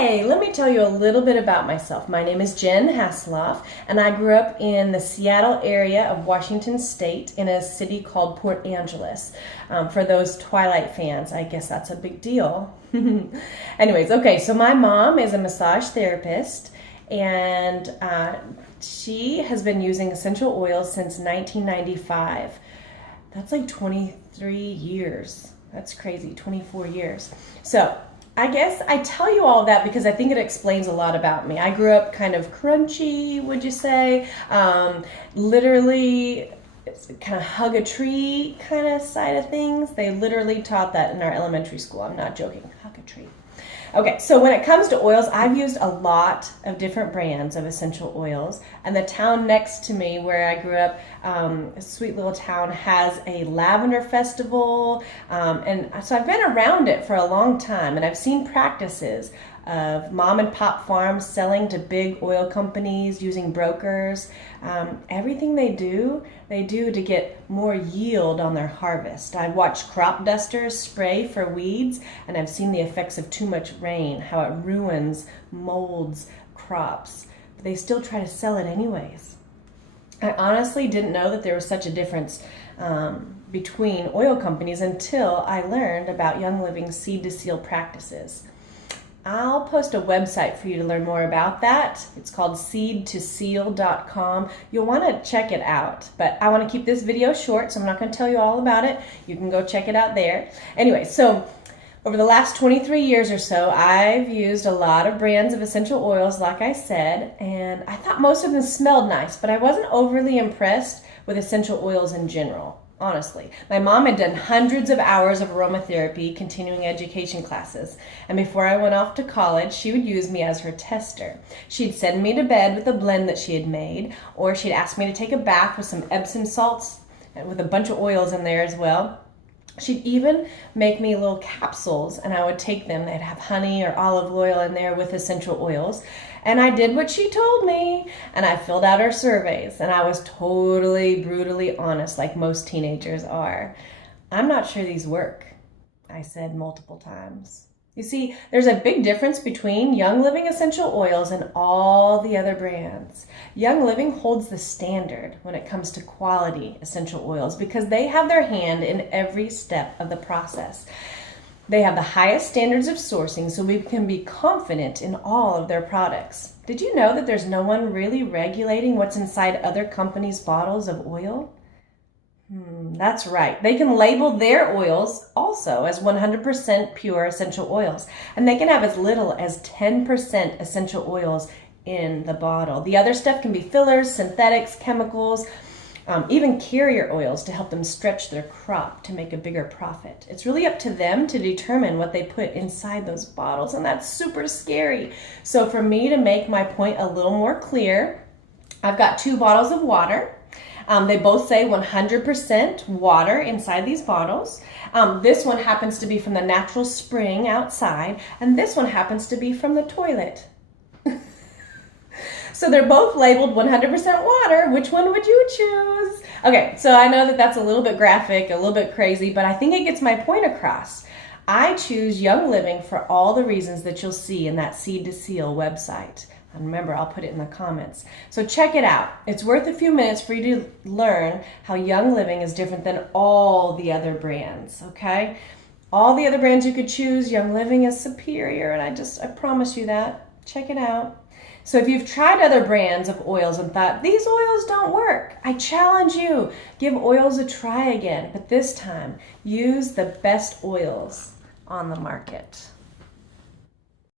Hey, let me tell you a little bit about myself. My name is Jen Hasselhoff, and I grew up in the Seattle area of Washington State in a city called Port Angeles. For those Twilight fans, I guess that's a big deal. Anyways, okay, so my mom is a massage therapist, and she has been using essential oils since 1995. That's like 23 years. That's crazy, 24 years. So I guess I tell you all of that because I think it explains a lot about me. I grew up kind of crunchy, would you say? Literally kind of hug a tree kind of side of things. They literally taught that in our elementary school. I'm not joking. Hug a tree. Okay, so when it comes to oils, I've used a lot of different brands of essential oils. And the town next to me where I grew up, a sweet little town, has a lavender festival. And so I've been around it for a long time, and I've seen practices of mom and pop farms selling to big oil companies using brokers. Everything they do to get more yield on their harvest. I've watched crop dusters spray for weeds, and I've seen the effects of too much rain, how it ruins, molds crops. But they still try to sell it anyways. I honestly didn't know that there was such a difference between oil companies until I learned about Young Living's seed to seal practices. I'll post a website for you to learn more about that. It's called seedtoseal.com. You'll want to check it out, but I want to keep this video short, so I'm not going to tell you all about it. You can go check it out there. Anyway, so over the last 23 years or so, I've used a lot of brands of essential oils, like I said, and I thought most of them smelled nice, but I wasn't overly impressed with essential oils in general. Honestly, my mom had done hundreds of hours of aromatherapy continuing education classes, and before I went off to college, she would use me as her tester. She'd send me to bed with a blend that she had made, or she'd ask me to take a bath with some Epsom salts and with a bunch of oils in there as well. She'd even make me little capsules, and I would take them. They'd have honey or olive oil in there with essential oils. And I did what she told me, and I filled out her surveys, and I was totally, brutally honest, like most teenagers are. I'm not sure these work, I said multiple times. You see, there's a big difference between Young Living essential oils and all the other brands. Young Living holds the standard when it comes to quality essential oils because they have their hand in every step of the process. They have the highest standards of sourcing, so we can be confident in all of their products. Did you know that there's no one really regulating what's inside other companies' bottles of oil? That's right. They can label their oils also as 100% pure essential oils, and they can have as little as 10% essential oils in the bottle. The other stuff can be fillers, synthetics, chemicals, even carrier oils to help them stretch their crop to make a bigger profit. It's really up to them to determine what they put inside those bottles, and that's super scary. So for me to make my point a little more clear, I've got 2 bottles of water. They both say 100% water inside these bottles. This one happens to be from the natural spring outside, and this one happens to be from the toilet. So they're both labeled 100% water. Which one would you choose? Okay, so I know that that's a little bit graphic, a little bit crazy, but I think it gets my point across. I choose Young Living for all the reasons that you'll see in that Seed to Seal website. And remember, I'll put it in the comments. So check it out. It's worth a few minutes for you to learn how Young Living is different than all the other brands, okay? All the other brands you could choose, Young Living is superior, and I promise you that. Check it out. So if you've tried other brands of oils and thought, these oils don't work, I challenge you, give oils a try again, but this time, use the best oils on the market.